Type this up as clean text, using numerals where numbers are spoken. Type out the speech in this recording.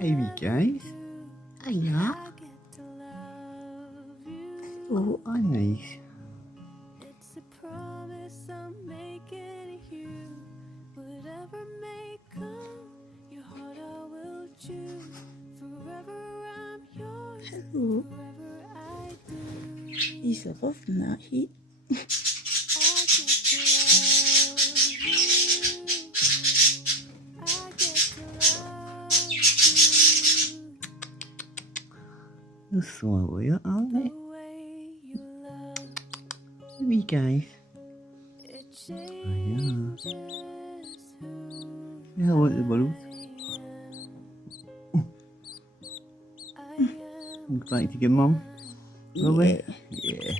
Baby guys. Hiya. Oh, I nice. It's a promise I'm making you. Whatever may come, your heart I will choose. Forever I'm yours. Hello. Forever I do. He's loving that heat. I get to love you. I get to love you. You're so loyal, aren't The they? way you love, Baby guys. it yeah. changes who Yeah, what the balloons? I am. Would you like to give Mum? Will we? Yeah. Yeah.